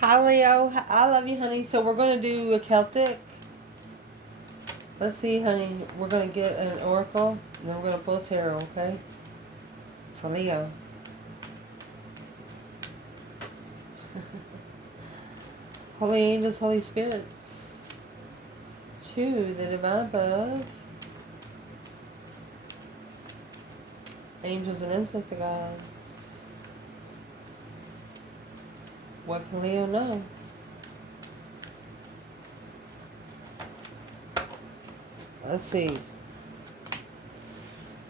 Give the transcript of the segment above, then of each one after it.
Hi Leo, I love you, honey. So we're going to do a Celtic. Let's see, honey. We're going to get an oracle, and then we're going to pull a tarot, okay? For Leo. Holy angels, Holy spirits. To the divine above. Angels and ancestor gods. What can Leo know? Let's see.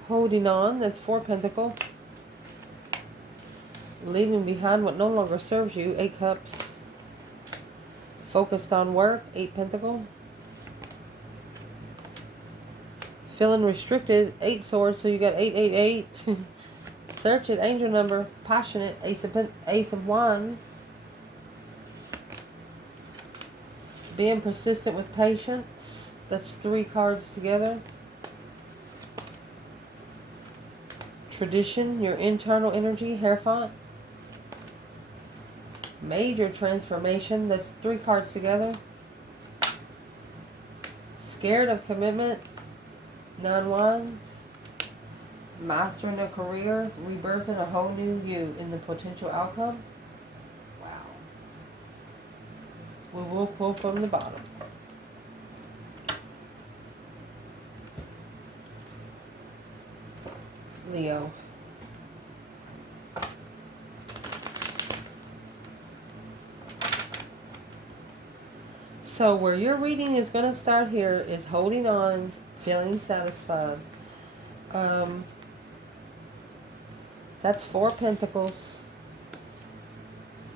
Holding on, that's 4 Pentacles. Leaving behind what no longer serves you, 8 Cups. Focused on work, 8 Pentacles. Feeling restricted, 8 Swords, so you got 888. Search it, angel number, passionate, Ace of Wands. Being persistent with patience, that's 3 cards together. Tradition, your internal energy, Hierophant. Major transformation, that's 3 cards together. Scared of commitment, 9 Wands. Mastering a career, rebirthing a whole new you in the potential outcome. Wow. We will pull from the bottom. Leo. So where your reading is going to start here is holding on, feeling satisfied. That's 4 Pentacles.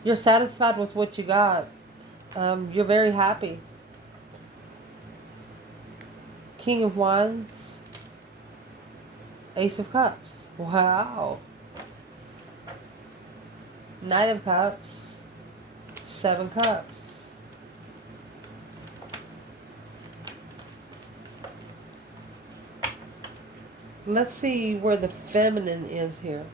You're satisfied with what you got. You're very happy. King of Wands. Ace of Cups. Wow. Knight of Cups. 7 Cups. Let's see where the feminine is here.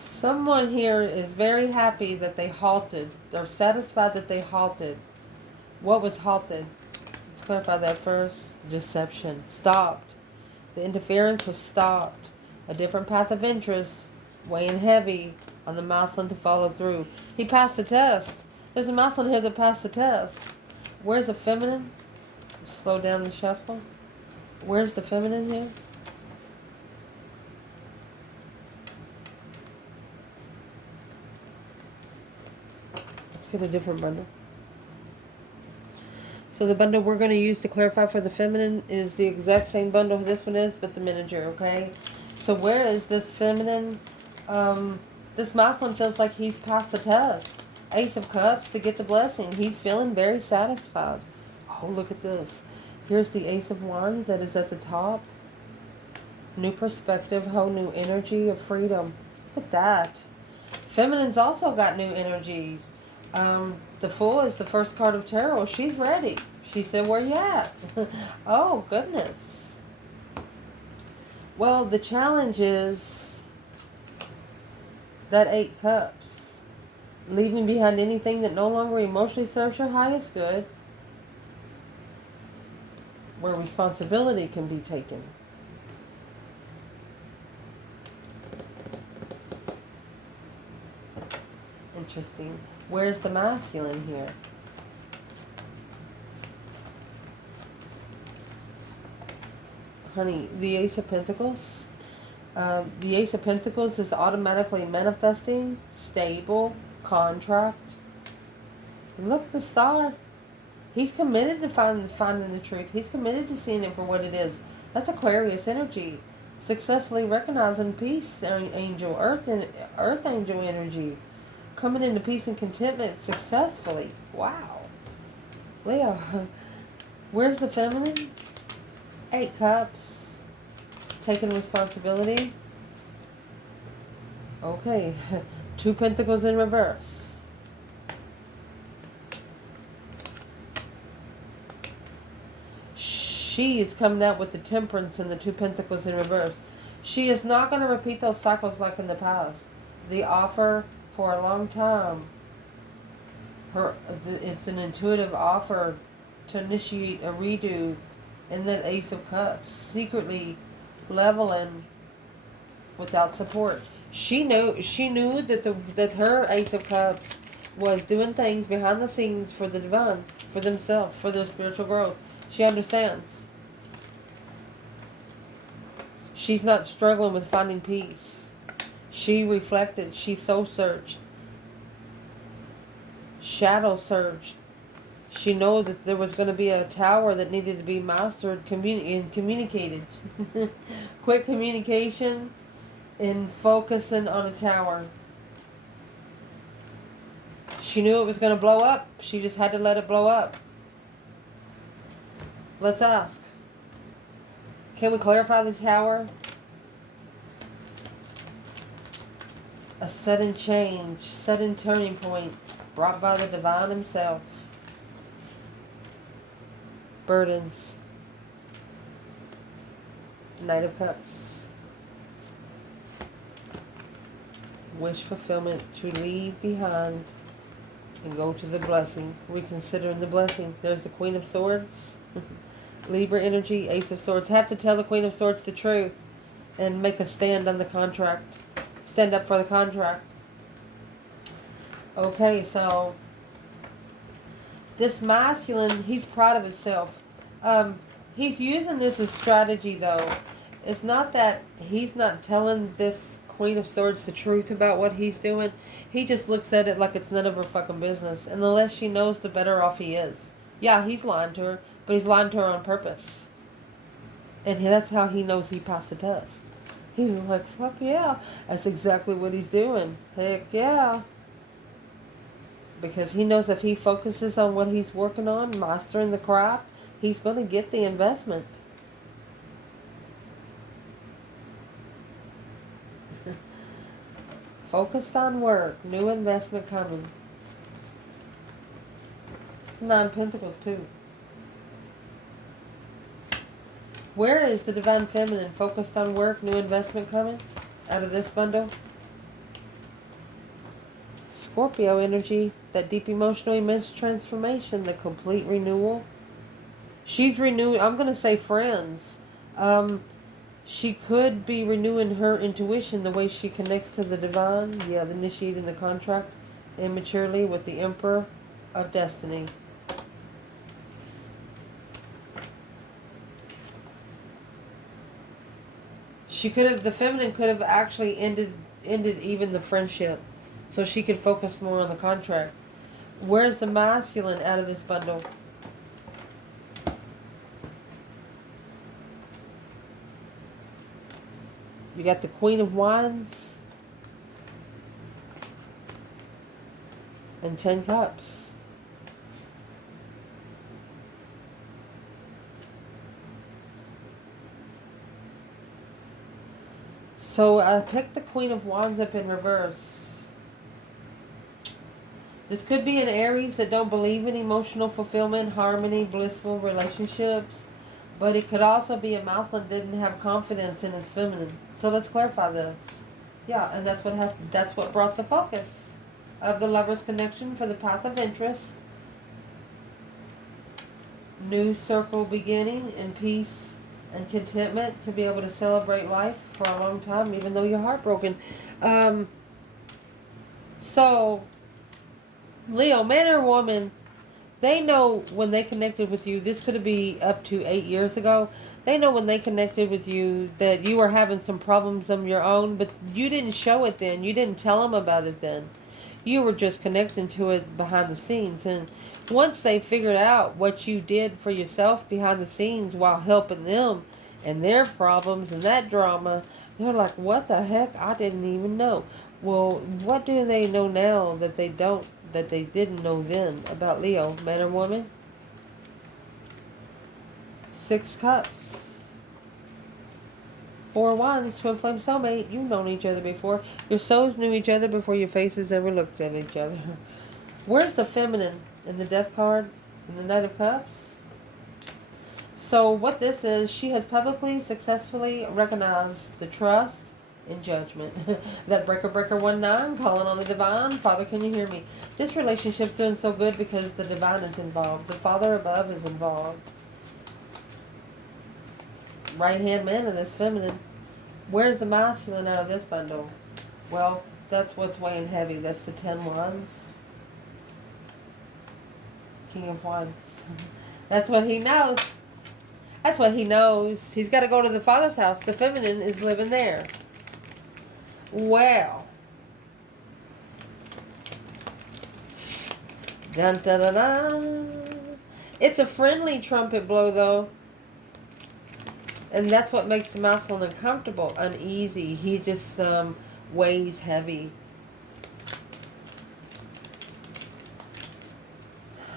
Someone here is very happy that they halted. They're satisfied that they halted. What was halted? Let's clarify that first. Deception. Stopped. The interference was stopped. A different path of interest, weighing heavy on the masculine to follow through. He passed the test. There's a masculine here that passed the test. Where's the feminine? Slow down the shuffle. Where's the feminine here? Let's get a different bundle. So the bundle we're going to use to clarify for the feminine is the exact same bundle this one is, but the miniature, okay? So where is this feminine? This masculine feels like he's passed the test. Ace of Cups to get the blessing. He's feeling very satisfied. Oh, look at this. Here's the Ace of Wands that is at the top. New perspective, whole new energy of freedom. Look at that. Feminine's also got new energy. The Fool is the first card of tarot. She's ready. She said, where you at? Oh, goodness. Well, the challenge is that 8 Cups. Leaving behind anything that no longer emotionally serves your highest good. Where responsibility can be taken. Interesting. Where's the masculine here? Honey, the Ace of Pentacles. The Ace of Pentacles is automatically manifesting, stable, contract. Look, the Star. He's committed to finding the truth. He's committed to seeing it for what it is. That's Aquarius energy. Successfully recognizing peace angel, earth angel energy. Coming into peace and contentment successfully. Wow. Leo, where's the feminine? 8 Cups. Taking responsibility. Okay. 2 Pentacles in reverse. She is coming out with the Temperance and the Two Pentacles in reverse. She is not going to repeat those cycles like in the past. The offer for a long time. It's an intuitive offer to initiate a redo, and then Ace of Cups, secretly leveling without support. She knew that her Ace of Cups was doing things behind the scenes for the divine, for themselves, for their spiritual growth. She understands. She's not struggling with finding peace. She reflected. She soul searched. Shadow surged. She knew that there was going to be a tower that needed to be mastered and communicated. Quick communication and focusing on a tower. She knew it was going to blow up. She just had to let it blow up. Let's ask. Can we clarify the tower? A sudden change, sudden turning point brought by the divine himself. Burdens. Knight of Cups. Wish fulfillment to leave behind and go to the blessing. Reconsidering the blessing. There's the Queen of Swords. Libra energy, Ace of Swords. Have to tell the Queen of Swords the truth and make a stand on the contract. Stand up for the contract. Okay, so this masculine, he's proud of himself. He's using this as strategy, though. It's not that he's not telling this Queen of Swords the truth about what he's doing. He just looks at it like it's none of her fucking business. And the less she knows, the better off he is. Yeah, he's lying to her, but he's lying to her on purpose. And that's how he knows he passed the test. He was like, fuck yeah. That's exactly what he's doing. Heck yeah. Because he knows if he focuses on what he's working on, mastering the craft, he's going to get the investment. Focused on work. New investment coming. It's 9 of Pentacles too. Where is the Divine Feminine? Focused on work. New investment coming out of this bundle. Scorpio energy. That deep emotional immense transformation. The complete renewal. She's renewed. I'm going to say friends. She could be renewing her intuition, the way she connects to the divine. Yeah, initiating the contract immaturely with the Emperor of Destiny. The feminine could have actually ended even the friendship, so she could focus more on the contract. Where's the masculine out of this bundle? You got the Queen of Wands and 10 Cups. So I picked the Queen of Wands up in reverse. This could be an Aries that don't believe in emotional fulfillment, harmony, blissful relationships. But it could also be a masculine that didn't have confidence in his feminine. So let's clarify this. Yeah, and that's what brought the focus of the lover's connection for the path of interest. New circle beginning in peace and contentment to be able to celebrate life for a long time, even though you're heartbroken. So, Leo, man or woman, they know when they connected with you, this could be up to 8 years ago. They know when they connected with you that you were having some problems of your own, but you didn't show it then. You didn't tell them about it then. You were just connecting to it behind the scenes. And once they figured out what you did for yourself behind the scenes while helping them and their problems and that drama, they're like, what the heck? I didn't even know. Well, what do they know now that they didn't know then about Leo, man or woman? 6 Cups. 4 Wands, twin flame soulmate. You've known each other before. Your souls knew each other before your faces ever looked at each other. Where's the feminine in the Death card? In the Knight of Cups? So what this is, she has publicly, successfully recognized the trust and judgment. That breaker 19 calling on the divine. Father, can you hear me? This relationship's doing so good because the divine is involved. The Father above is involved. Right hand man of this feminine. Where's the masculine out of this bundle? Well, that's what's weighing heavy. That's the 10 wands. King of wands. That's what he knows. That's what he knows. He's got to go to the Father's house. The feminine is living there. Well. Dun, dun, dun, dun. It's a friendly trumpet blow, though. And that's what makes the masculine uncomfortable, uneasy. He just weighs heavy.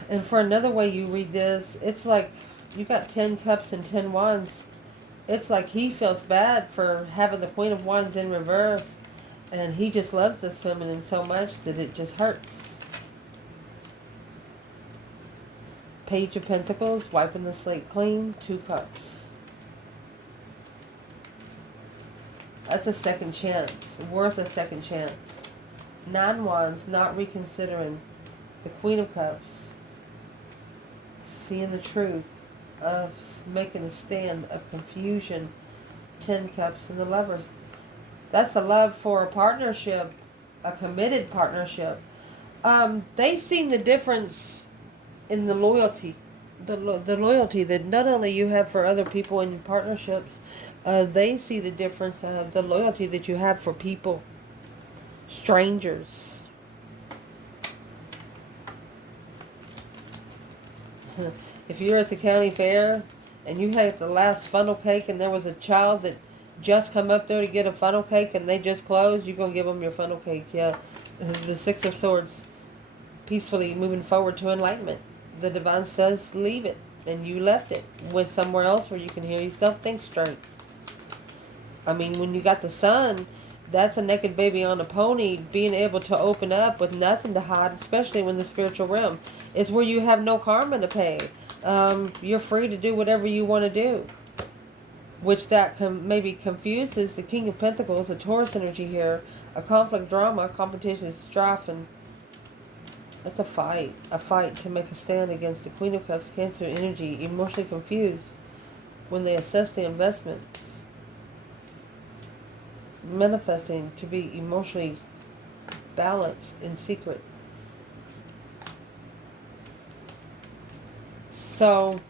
And for another way you read this, it's like you got 10 cups and 10 wands. It's like he feels bad for having the Queen of Wands in reverse. And he just loves this feminine so much that it just hurts. Page of Pentacles, wiping the slate clean, 2 cups. That's a second chance, worth a second chance. 9 wands, not reconsidering. The Queen of Cups, seeing the truth of making a stand of confusion. 10 cups and the Lovers. That's a love for a partnership, a committed partnership. They seen the difference in the loyalty. The loyalty that not only you have for other people in partnerships, they see the difference, the loyalty that you have for people, strangers. If you're at the county fair and you had the last funnel cake and there was a child that just come up there to get a funnel cake and they just closed, you're going to give them your funnel cake. Yeah, the 6 of Swords, peacefully moving forward to enlightenment. The divine says leave it, and you left it. Went somewhere else where you can hear yourself think straight. I mean, when you got the Sun, that's a naked baby on a pony, being able to open up with nothing to hide, especially when the spiritual realm is where you have no karma to pay. You're free to do whatever you want to do. Which that maybe confuses the King of Pentacles, a Taurus energy here, a conflict, drama, competition, strife, and that's a fight to make a stand against the Queen of Cups, Cancer energy, emotionally confused when they assess the investments. Manifesting to be emotionally balanced in secret. So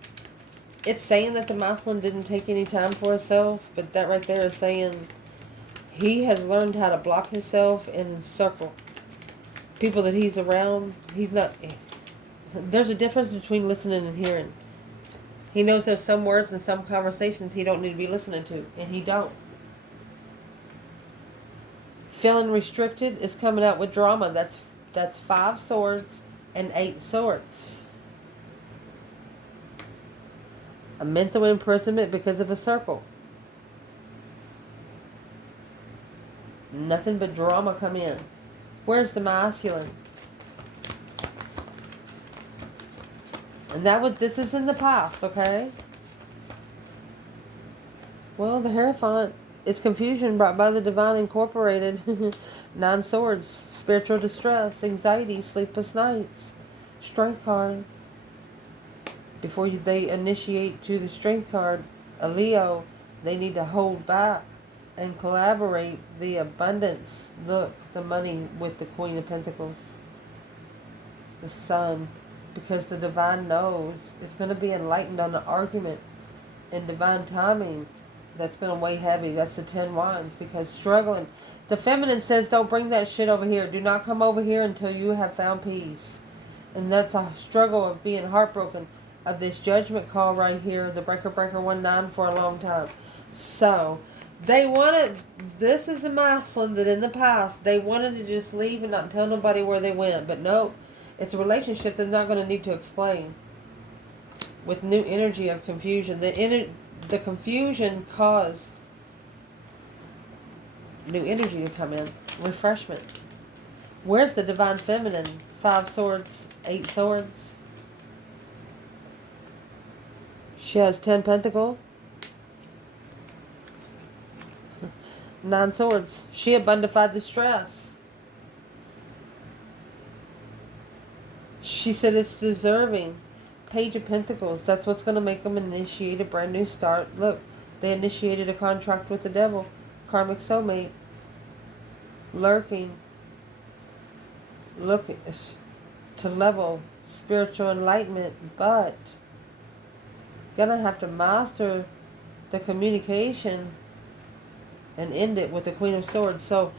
it's saying that the masculine didn't take any time for himself, but that right there is saying he has learned how to block himself in circle. People that he's around, he's not. There's a difference between listening and hearing. He knows there's some words and some conversations he don't need to be listening to, and he don't. Feeling restricted is coming out with drama. That's 5 swords and 8 swords. A mental imprisonment because of a circle. Nothing but drama come in. Where's the masculine? And this is in the past, okay? Well, the Hierophant. It's confusion brought by the divine incorporated. 9 swords. Spiritual distress. Anxiety. Sleepless nights. Strength card. Before they initiate to the strength card, a Leo, they need to hold back and collaborate the abundance. Look, the money with the Queen of Pentacles. The Sun. Because the divine knows it's going to be enlightened on the argument in divine timing. That's going to weigh heavy. That's the 10 wands. Because struggling. The feminine says, don't bring that shit over here. Do not come over here until you have found peace. And that's a struggle of being heartbroken of this judgment call right here. The breaker 19 for a long time. So, they wanted, this is a masculine that in the past, they wanted to just leave and not tell nobody where they went. But no, it's a relationship they're not going to need to explain. With new energy of confusion. The confusion caused new energy to come in. Refreshment. Where's the divine feminine? 5 swords, 8 swords. She has 10 pentacles. 9 swords. She abundified distress. She said it's deserving. Page of Pentacles. That's what's going to make them initiate a brand new start. Look, they initiated a contract with the devil. Karmic soulmate. Lurking. Looking to level spiritual enlightenment. But gonna have to master the communication and end it with the Queen of Swords. So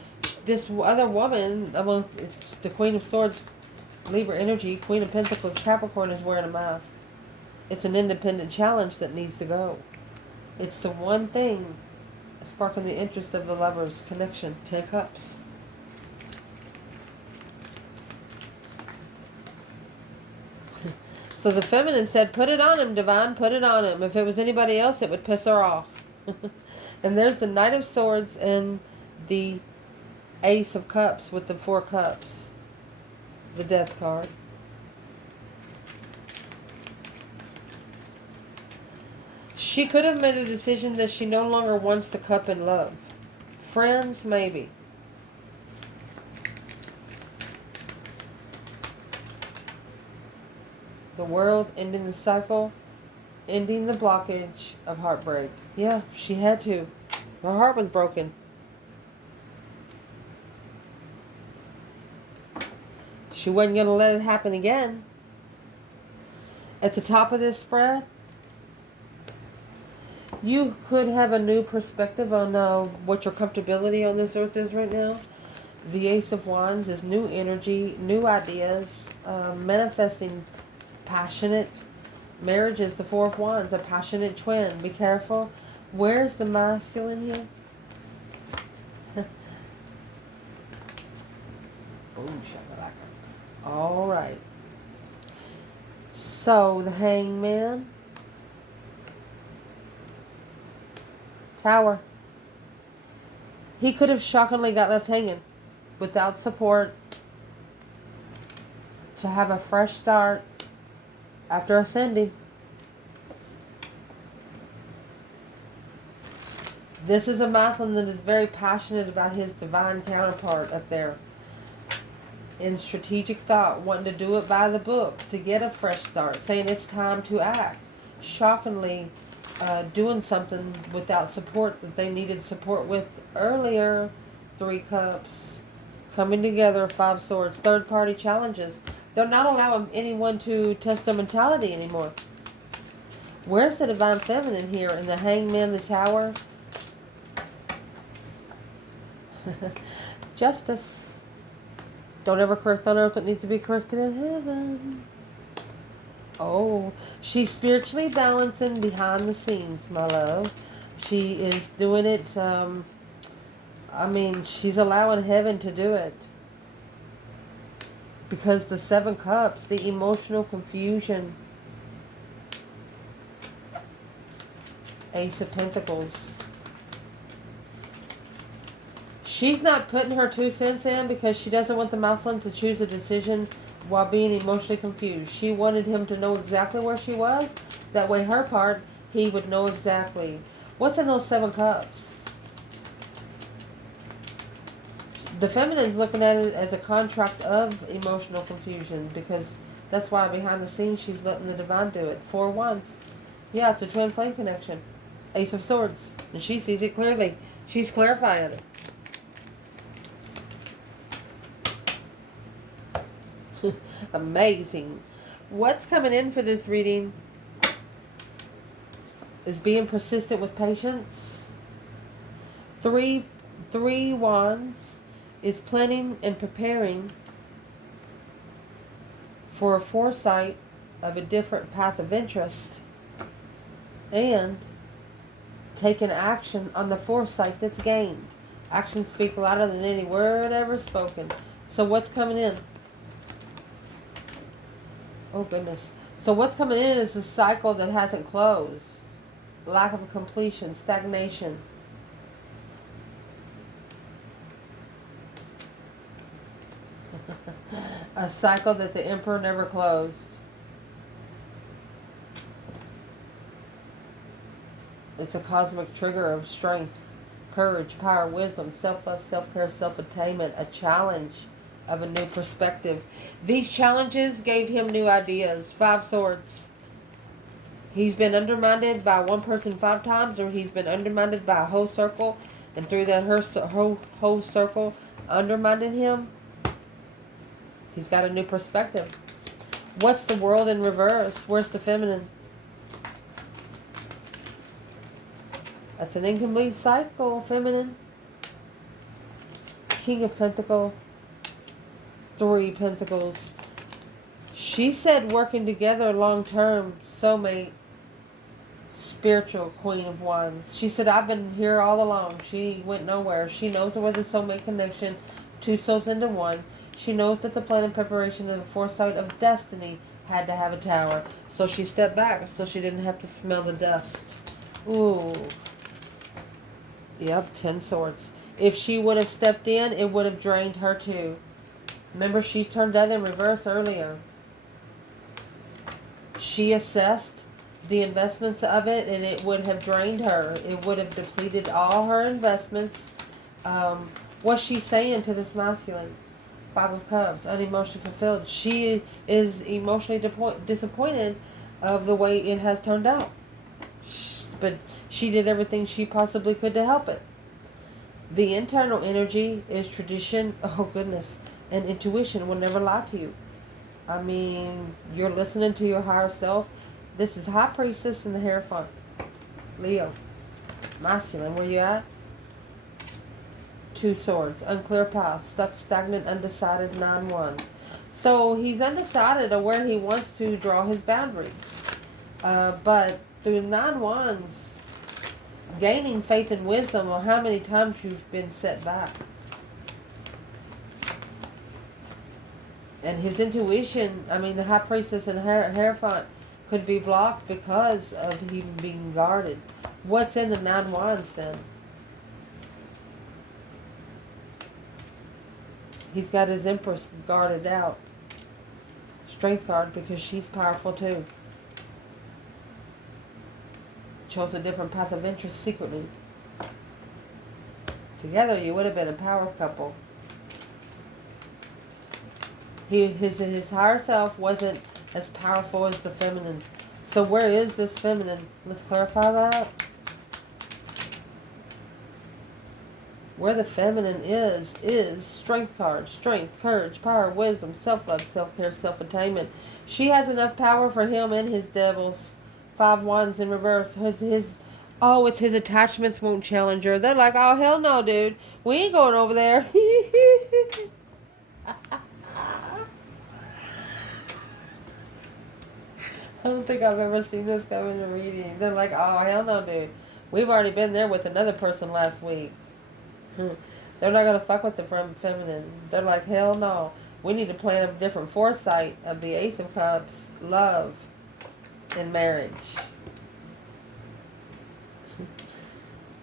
this other woman, well, it's the Queen of Swords, Libra energy, Queen of Pentacles, Capricorn is wearing a mask. It's an independent challenge that needs to go. It's the one thing sparking the interest of the lovers' connection. 10 cups. So the feminine said, put it on him, Divine, put it on him. If it was anybody else, it would piss her off. And there's the Knight of Swords and the Ace of Cups with the 4 cups. The Death card. She could have made a decision that she no longer wants the cup in love. Friends, maybe. The world, ending the cycle, ending the blockage of heartbreak. Yeah, she had to. Her heart was broken. She wasn't going to let it happen again. At the top of this spread, you could have a new perspective on what your comfortability on this earth is right now. The Ace of Wands is new energy, new ideas, manifesting passionate marriage is the 4 of Wands, a passionate twin. Be careful. Where's the masculine here? Oh, shakalaka. All right. So the Hangman, Tower. He could have shockingly got left hanging without support to have a fresh start after ascending. This is a masculine that is very passionate about his divine counterpart up there. In strategic thought, wanting to do it by the book, to get a fresh start, saying it's time to act. Shockingly, doing something without support that they needed support with earlier. 3 cups. Coming together, 5 swords. Third party challenges. They're not allowing anyone to test their mentality anymore. Where's the divine feminine here in the Hangman, the Tower? Justice. Don't ever correct on earth what needs to be corrected in heaven. Oh, she's spiritually balancing behind the scenes, my love. She is doing it, she's allowing heaven to do it. Because the 7 cups, the emotional confusion. Ace of Pentacles. She's not putting her 2 cents in because she doesn't want the masculine to choose a decision while being emotionally confused. She wanted him to know exactly where she was. That way her part, he would know exactly. What's in those 7 cups? The feminine's looking at it as a contract of emotional confusion because that's why behind the scenes she's letting the divine do it. 4 wands. Yeah, it's a twin flame connection. Ace of Swords. And she sees it clearly. She's clarifying it. Amazing. What's coming in for this reading is being persistent with patience. 3 wands is planning and preparing for a foresight of a different path of interest and taking action on the foresight that's gained. Actions speak louder than any word ever spoken. So what's coming in? Oh goodness. So what's coming in is a cycle that hasn't closed. Lack of completion, stagnation. A cycle that the Emperor never closed. It's a cosmic trigger of strength, courage, power, wisdom, self-love, self-care, self-attainment, a challenge of a new perspective. These challenges gave him new ideas. 5 swords. He's been undermined by one person 5 times, or he's been undermined by a whole circle, and through that whole circle undermining him, he's got a new perspective. What's the world in reverse? Where's the feminine? That's an incomplete cycle, feminine. King of Pentacles. 3 Pentacles. She said working together long term, soulmate, spiritual Queen of Wands. She said, I've been here all along. She went nowhere. She knows where the soulmate connection, 2 souls into one. She knows that the plan and preparation and the foresight of destiny had to have a tower. So she stepped back so she didn't have to smell the dust. Ooh. Yep, 10 swords. If she would have stepped in, it would have drained her too. Remember, she turned that in reverse earlier. She assessed the investments of it, and it would have drained her. It would have depleted all her investments. What's she saying to this masculine? 5 of Cups, unemotionally fulfilled. She is emotionally disappointed of the way it has turned out. But she did everything she possibly could to help it. The internal energy is tradition, oh goodness, and intuition will never lie to you. I mean, you're listening to your higher self. This is High Priestess in the Hierophant. Leo. Masculine, where you at? 2 swords. Unclear path. Stuck, stagnant, undecided. 9 wands. So he's undecided on where he wants to draw his boundaries. But through 9 wands, gaining faith and wisdom on how many times you've been set back. And his intuition, I mean, the High Priestess and Hierophant could be blocked because of him being guarded. What's in the 9 wands then? He's got his Empress guarded out. Strength card, because she's powerful too. Chose a different path of interest secretly. Together you would have been a power couple. His higher self wasn't as powerful as the feminine. So where is this feminine? Let's clarify that. Where the feminine is strength card. Strength, courage, power, wisdom, self-love, self-care, self-attainment. She has enough power for him and his devils. 5 wands in reverse. It's his attachments won't challenge her. They're like, oh, hell no, dude. We ain't going over there. I don't think I've ever seen this come in a reading. They're like, oh, hell no, dude. We've already been there with another person last week. They're not going to fuck with the feminine. They're like, hell no. We need to plan a different foresight of the Ace of Cups, love, and marriage.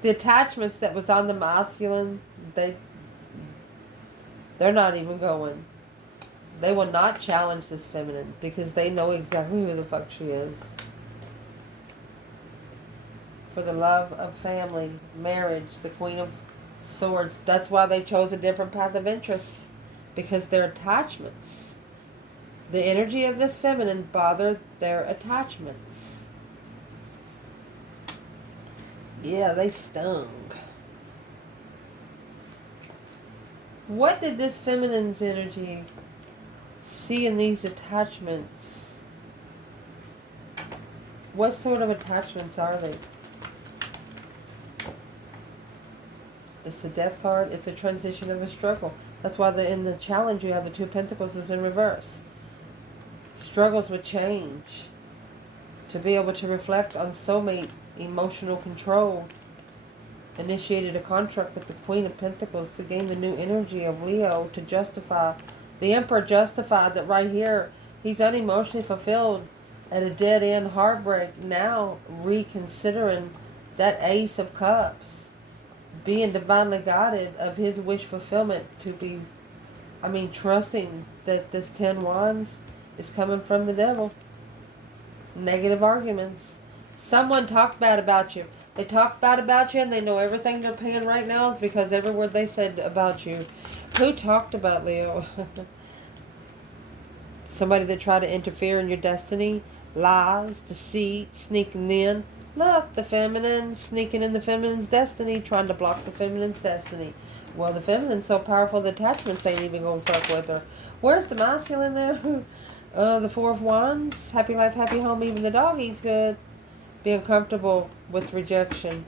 The attachments that was on the masculine, they're not even going. They will not challenge this feminine because they know exactly who the fuck she is. For the love of family, marriage, the Queen of Swords. That's why they chose a different path of interest. Because their attachments. The energy of this feminine bothered their attachments. Yeah, they stung. What did this feminine's energy see in these attachments? What sort of attachments are they? It's the Death card. It's a transition of a struggle. That's why in the challenge you have the 2 Pentacles is in reverse. Struggles with change. To be able to reflect on soulmate emotional control. Initiated a contract with the Queen of Pentacles to gain the new energy of Leo to justify. The Emperor justified that right here he's unemotionally fulfilled at a dead end heartbreak. Now reconsidering that Ace of Cups. Being divinely guided of his wish fulfillment to be, trusting that this 10 wands is coming from the devil. Negative arguments. Someone talked bad about you. They talk bad about you and they know everything they're paying right now is because every word they said about you. Who talked about Leo? Somebody that tried to interfere in your destiny. Lies, deceit, sneaking in. Look, the feminine, sneaking in the feminine's destiny, trying to block the feminine's destiny. Well, the feminine's so powerful, the attachments ain't even gonna fuck with her. Where's the masculine there? The Four of Wands. Happy life, happy home, even the dog eats good. Being comfortable with rejection.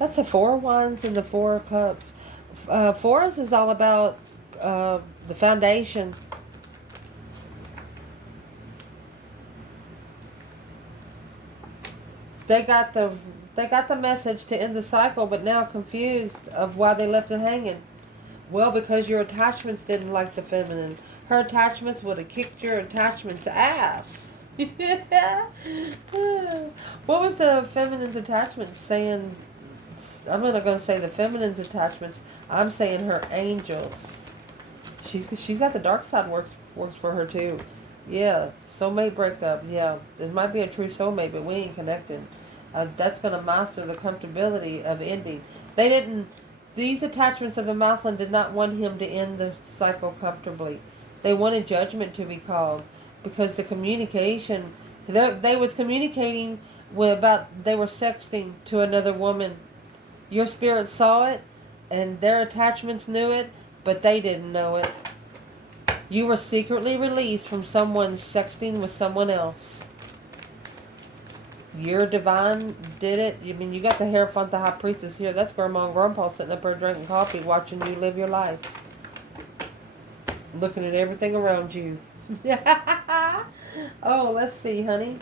That's the Four of Wands and the Four of Cups. Fours is all about the foundation. They got the message to end the cycle, but now confused of why they left it hanging. Well, because your attachments didn't like the feminine. Her attachments would have kicked your attachments' ass. What was the feminine's attachments saying? I'm not going to say the feminine's attachments. I'm saying her angels. She's got the dark side works for her too. Yeah, soulmate breakup. Yeah, there might be a true soulmate, but we ain't connected. That's going to master the comfortability of ending. They didn't. These attachments of the masculine did not want him to end the cycle comfortably. They wanted judgment to be called because the communication. They was communicating they were sexting to another woman. Your spirit saw it, and their attachments knew it, but they didn't know it. You were secretly released from someone sexting with someone else. Your divine did it. I mean, you got the Hierophant, the High Priestess here. That's Grandma and Grandpa sitting up there drinking coffee, watching you live your life. Looking at everything around you. Oh, let's see, honey.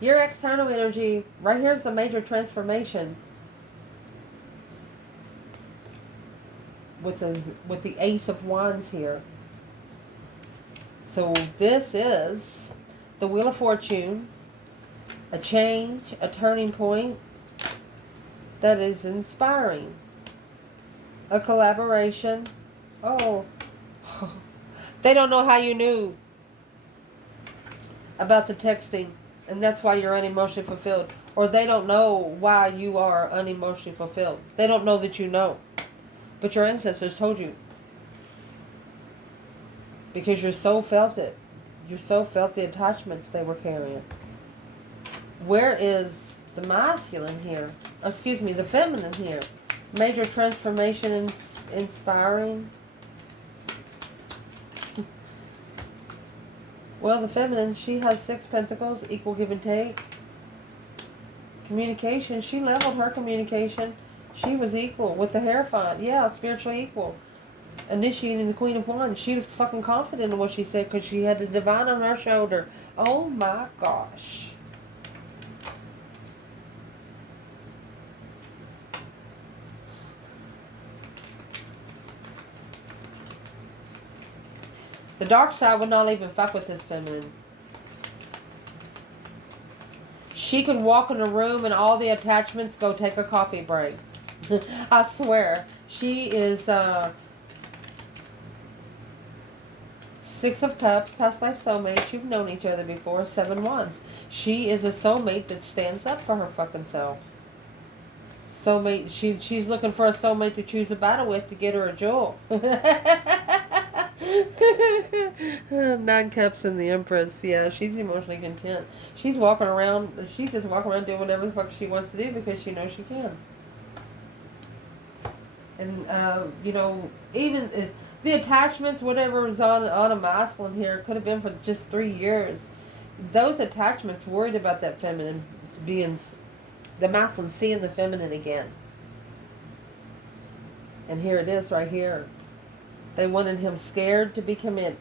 Your external energy, right here's the major transformation. With the Ace of Wands here. So this is the Wheel of Fortune, a change, a turning point that is inspiring, a collaboration. Oh, they don't know how you knew about the texting, and that's why you're unemotionally fulfilled, or they don't know why you are unemotionally fulfilled. They don't know that you know. But your ancestors told you. Because your soul felt it. Your soul felt the attachments they were carrying. Where is the masculine here? Excuse me, the feminine here. Major transformation inspiring. Well, the feminine, she has 6 pentacles, equal give and take. Communication, she leveled her communication. She was equal with the Hierophant. Yeah, spiritually equal. Initiating the Queen of Wands. She was fucking confident in what she said because she had the divine on her shoulder. Oh my gosh. The dark side would not even fuck with this feminine. She could walk in a room and all the attachments go take a coffee break. I swear. She is 6 of Cups, past life soulmate. You've known each other before. 7 Wands. She is a soulmate that stands up for her fucking self. Soulmate. She's looking for a soulmate to choose a battle with to get her a jewel. 9 Cups and the Empress. Yeah, she's emotionally content. She's walking around. She's just walking around doing whatever the fuck she wants to do because she knows she can. And, you know, even the attachments, whatever was on a masculine here, could have been for just 3 years. Those attachments worried about that feminine being, the masculine seeing the feminine again. And here it is right here. They wanted him scared to be committed.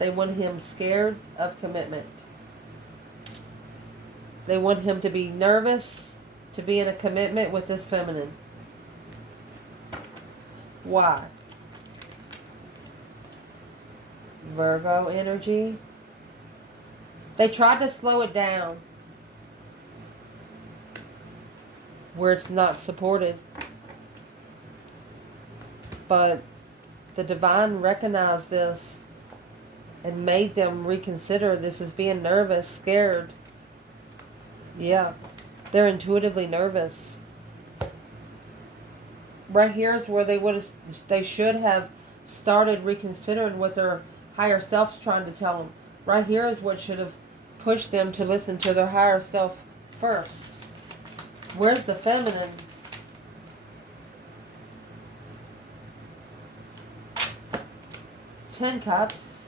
They wanted him scared of commitment. They want him to be nervous to be in a commitment with this feminine. Why? Virgo energy. They tried to slow it down where it's not supported. But the divine recognized this and made them reconsider this as being nervous, scared. Yeah. They're intuitively nervous. Right here is where they should have started reconsidering what their higher self's trying to tell them. Right here is what should have pushed them to listen to their higher self first. Where's the feminine? Ten Cups.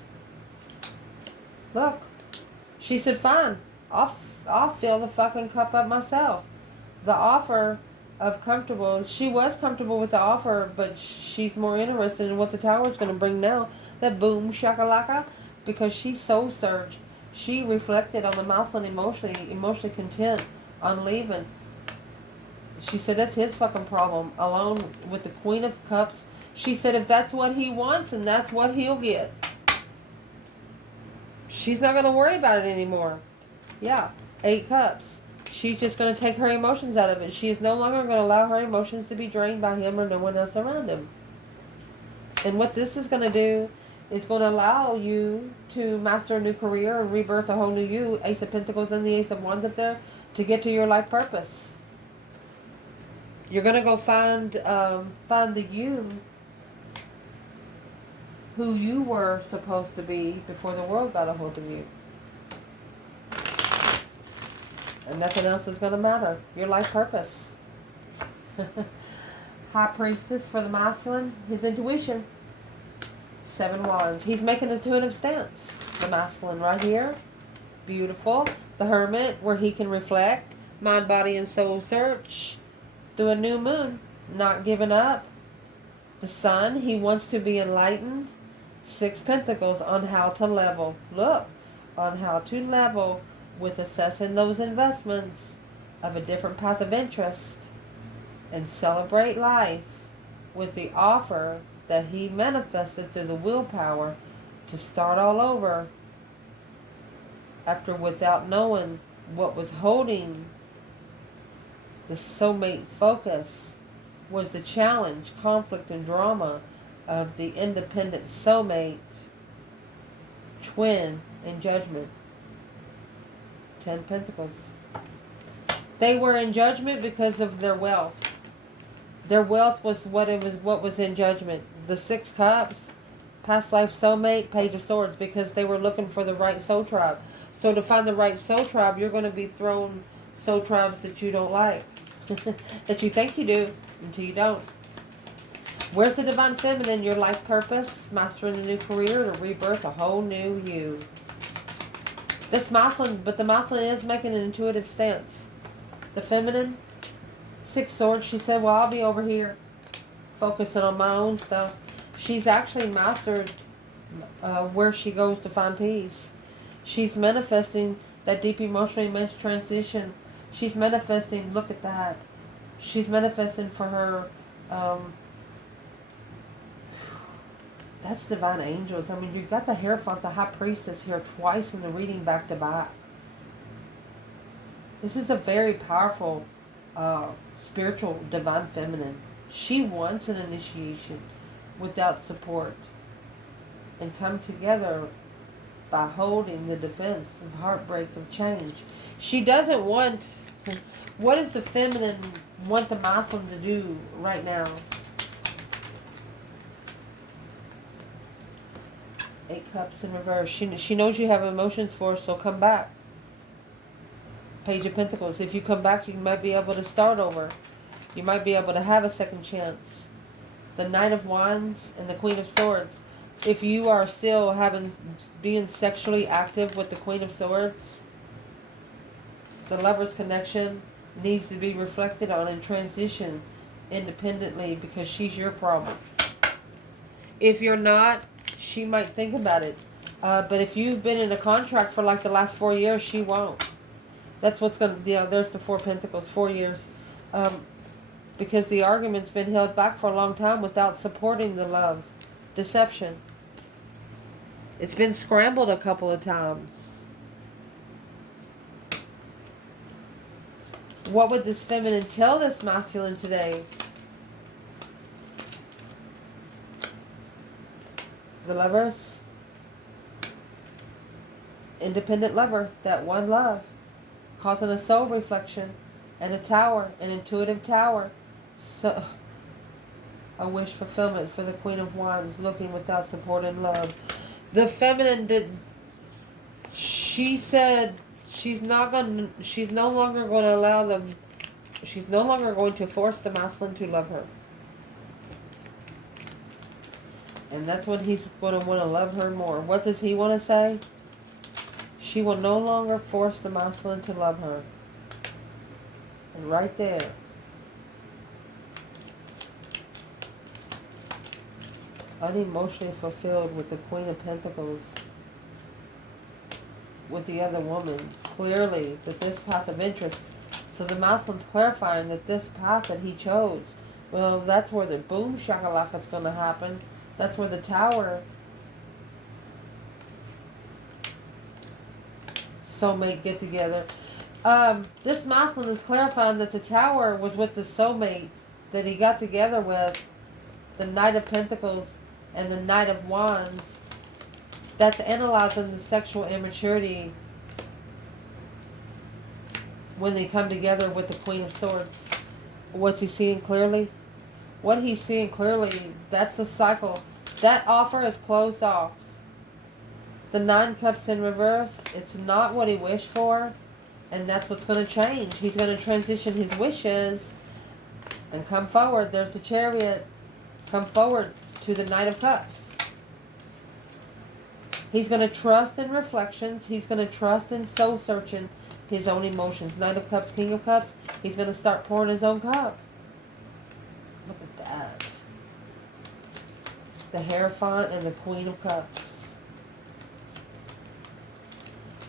Look. She said, fine. I'll fill the fucking cup up myself. The offer of comfortable. She was comfortable with the offer, but she's more interested in what the tower's going to bring now. That boom shakalaka. Because she's soul surged. She reflected on the masculine emotionally content on leaving. She said that's his fucking problem. Alone with the Queen of Cups. She said if that's what he wants, and that's what he'll get. She's not going to worry about it anymore. Yeah, 8 Cups. She's just going to take her emotions out of it. She is no longer going to allow her emotions to be drained by him or no one else around him. And what this is going to do is going to allow you to master a new career and rebirth a whole new you. Ace of Pentacles and the Ace of Wands up there to get to your life purpose. You're going to go find the you who you were supposed to be before the world got a hold of you. And nothing else is going to matter. Your life purpose. High Priestess for the masculine. His intuition. 7 Wands. He's making an intuitive stance. The masculine right here. Beautiful. The Hermit, where he can reflect. Mind, body, and soul search. Through a new moon. Not giving up. The Sun. He wants to be enlightened. 6 Pentacles on how to level. Look. On how to level with assessing those investments of a different path of interest. And celebrate life with the offer that he manifested through the willpower to start all over after without knowing what was holding the soulmate focus was the challenge, conflict, and drama of the independent soulmate twin in judgment. 10 Pentacles. They were in judgment because of their wealth. Their wealth was what was in judgment. The 6 Cups, past life soulmate, Page of Swords, because they were looking for the right soul tribe. So to find the right soul tribe, you're going to be thrown soul tribes that you don't like. That you think you do until you don't. Where's the divine feminine? Your life purpose, mastering a new career, to rebirth a whole new you. This masculine, but the masculine is making an intuitive stance. The feminine, 6 Swords, she said, well, I'll be over here focusing on my own stuff. She's actually mastered where she goes to find peace. She's manifesting that deep emotional immense transition. She's manifesting, look at that. She's manifesting for her, that's divine angels. I mean, you've got the Hierophant, the High Priestess here twice in the reading back to back. This is a very powerful spiritual divine feminine. She wants an initiation without support and come together by holding the defense of heartbreak of change. She doesn't want, what does the feminine want the masculine to do right now? 8 Cups in reverse. She knows you have emotions for her, so come back. Page of Pentacles. If you come back, you might be able to start over. You might be able to have a second chance. The Knight of Wands and the Queen of Swords. If you are still being sexually active with the Queen of Swords, the Lover's connection needs to be reflected on and transition independently because she's your problem. If you're not, she might think about it. But if you've been in a contract for like the last 4 years, she won't. That's what's going to, there's the 4 Pentacles, 4 years. Because the argument's been held back for a long time without supporting the love. Deception. It's been scrambled a couple of times. What would this feminine tell this masculine today? The Lovers. Independent lover. That one love. Causing a soul reflection. and a tower, an intuitive tower. So, a wish fulfillment for the Queen of Wands, looking without support and love. The feminine did. She said she's not going. She's no longer going to allow them. She's no longer going to force the masculine to love her. And that's when he's going to want to love her more. What does he want to say? She will no longer force the masculine to love her. And right there, unemotionally fulfilled with the Queen of Pentacles, with the other woman, clearly that this path of interest. So the masculine's clarifying that this path that he chose, well, that's where the boom shakalaka is going to happen. That's where the tower soulmate get together. This masculine is clarifying that the tower was with the soulmate that he got together with, the Knight of Pentacles and the Knight of Wands. That's analyzing the sexual immaturity when they come together with the Queen of Swords. What's he seeing clearly? What he's seeing clearly, that's the cycle. That offer is closed off. The 9 Cups in reverse, it's not what he wished for, and that's what's going to change. He's going to transition his wishes and come forward. There's the Chariot. Come forward to the Knight of Cups. He's going to trust in reflections. He's going to trust in soul searching his own emotions. Knight of Cups, King of Cups. He's going to start pouring his own cup. Look at that. The Hierophant and the Queen of Cups.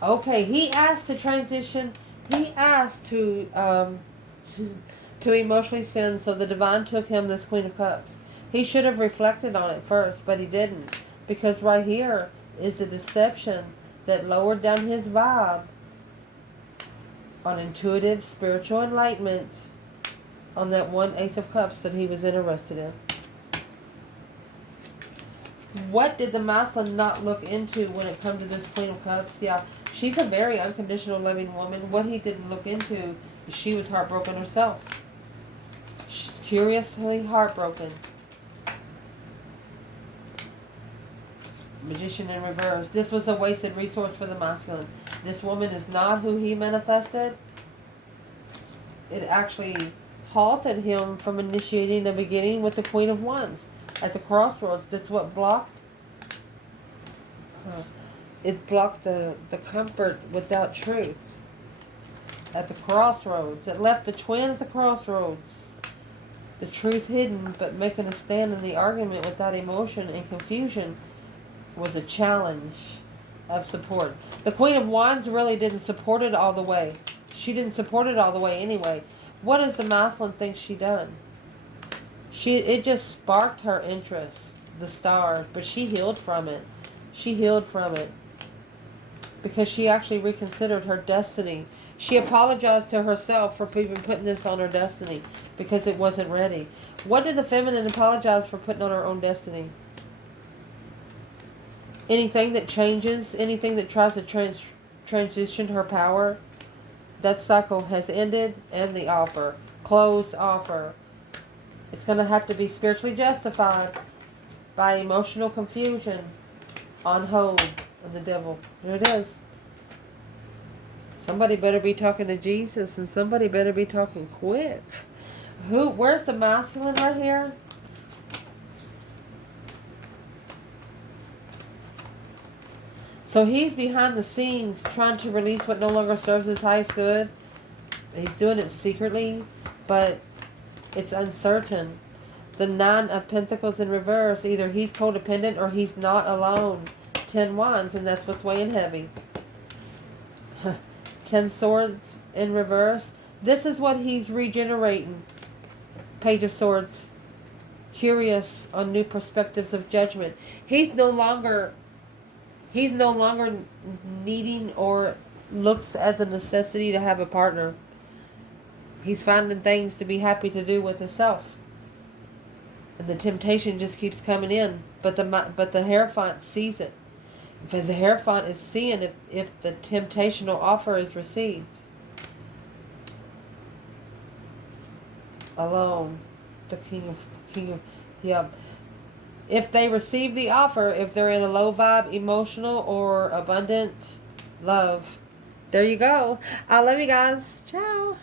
Okay, he asked to transition. He asked to emotionally sin, so the divine took him this Queen of Cups. He should have reflected on it first, but he didn't. Because right here is the deception that lowered down his vibe on intuitive spiritual enlightenment on that one Ace of Cups that he was interested in. What did the masculine not look into when it comes to this Queen of Cups? Yeah, she's a very unconditional loving woman. What he didn't look into is she was heartbroken herself. She's curiously heartbroken. Magician in reverse. This was a wasted resource for the masculine. This woman is not who he manifested. It actually halted him from initiating a beginning with the Queen of Wands. At the crossroads, that's what blocked. It blocked the comfort without truth. At the crossroads. It left the twin at the crossroads. The truth hidden, but making a stand in the argument without emotion and confusion was a challenge of support. The Queen of Wands really didn't support it all the way. She didn't support it all the way anyway. What does the masculine think she done? It just sparked her interest, the star, but she healed from it. She healed from it because she actually reconsidered her destiny. She apologized to herself for even putting this on her destiny because it wasn't ready. What did the feminine apologize for putting on her own destiny? Anything that changes, anything that tries to transition her power, that cycle has ended, and the offer, closed offer. It's going to have to be spiritually justified by emotional confusion, on hold, and the devil. There it is. Somebody better be talking to Jesus, and somebody better be talking quick. Where's the masculine right here? So he's behind the scenes trying to release what no longer serves his highest good. He's doing it secretly, but it's uncertain. The 9 of Pentacles in reverse. Either he's codependent or he's not alone. 10 Wands, and that's what's weighing heavy. 10 Swords in reverse. This is what he's regenerating. Page of Swords. Curious on new perspectives of judgment. He's no longer needing or looks as a necessity to have a partner. He's finding things to be happy to do with himself. And the temptation just keeps coming in. But the Hierophant sees it. But the Hierophant is seeing if the temptational offer is received. alone. The king of, yep. If they receive the offer, if they're in a low vibe, emotional, or abundant love. There you go. I love you guys. Ciao.